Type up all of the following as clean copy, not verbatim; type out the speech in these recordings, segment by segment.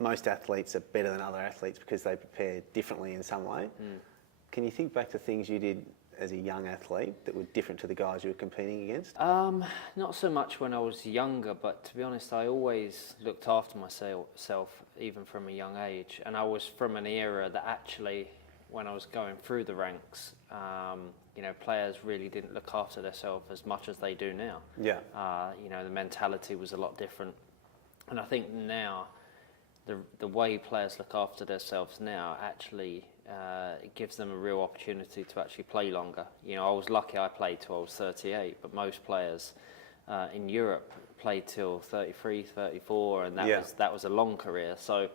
most athletes are better than other athletes because they prepare differently in some way. Can you think back to things you did as a young athlete that were different to the guys you were competing against? Not so much when I was younger, but to be honest, I always looked after myself, even from a young age. And I was from an era that actually, when I was going through the ranks, players really didn't look after themselves as much as they do now. Yeah. The mentality was a lot different. And I think now, the way players look after themselves now actually it gives them a real opportunity to actually play longer. I was lucky I played till I was 38, but most players in Europe played till 33, 34, and that was a long career. So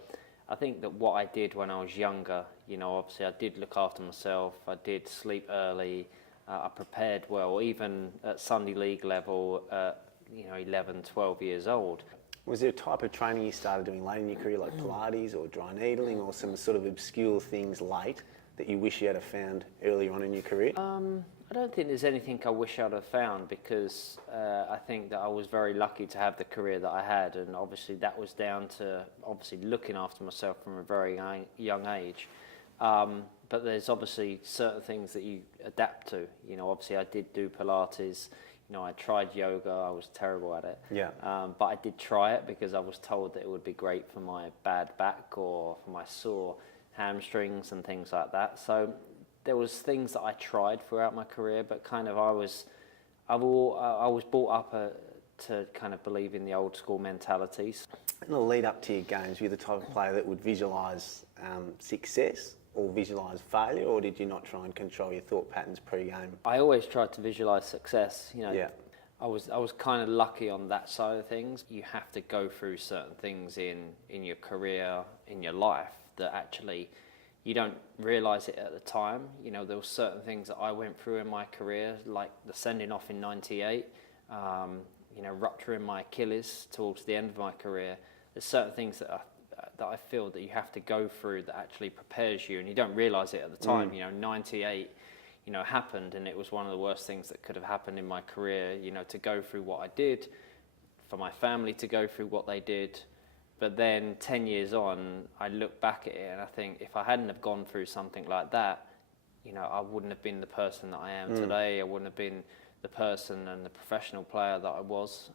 I think that what I did when I was younger, obviously I did look after myself, I did sleep early, I prepared well, even at Sunday League level at 11, 12 years old. Was there a type of training you started doing late in your career, like Pilates or dry needling, or some sort of obscure things late that you wish you had found earlier on in your career? I don't think there's anything I wish I'd have found, because I think that I was very lucky to have the career that I had, and obviously that was down to looking after myself from a very young age. But there's obviously certain things that you adapt to. Obviously I did do Pilates. I tried yoga, I was terrible at it. Yeah. But I did try it because I was told that it would be great for my bad back or for my sore hamstrings and things like that. So there was things that I tried throughout my career, but kind of I was brought up to kind of believe in the old school mentalities. In the lead up to your games, were you the type of player that would visualise success or visualise failure, or did you not try and control your thought patterns pre-game? I always tried to visualise success. Yeah. I was kind of lucky on that side of things. You have to go through certain things in your career, in your life, that actually you don't realise it at the time. There were certain things that I went through in my career, like the sending off in '98, rupturing my Achilles towards the end of my career. There's certain things that I feel that you have to go through that actually prepares you, and you don't realise it at the time. 98 happened, and it was one of the worst things that could have happened in my career, to go through what I did, for my family to go through what they did. But then 10 years on, I look back at it and I think if I hadn't have gone through something like that, I wouldn't have been the person that I am today. I wouldn't have been the person and the professional player that I was.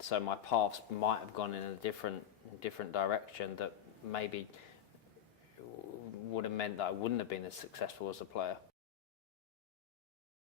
So my paths might have gone in a different direction that maybe would have meant that I wouldn't have been as successful as a player.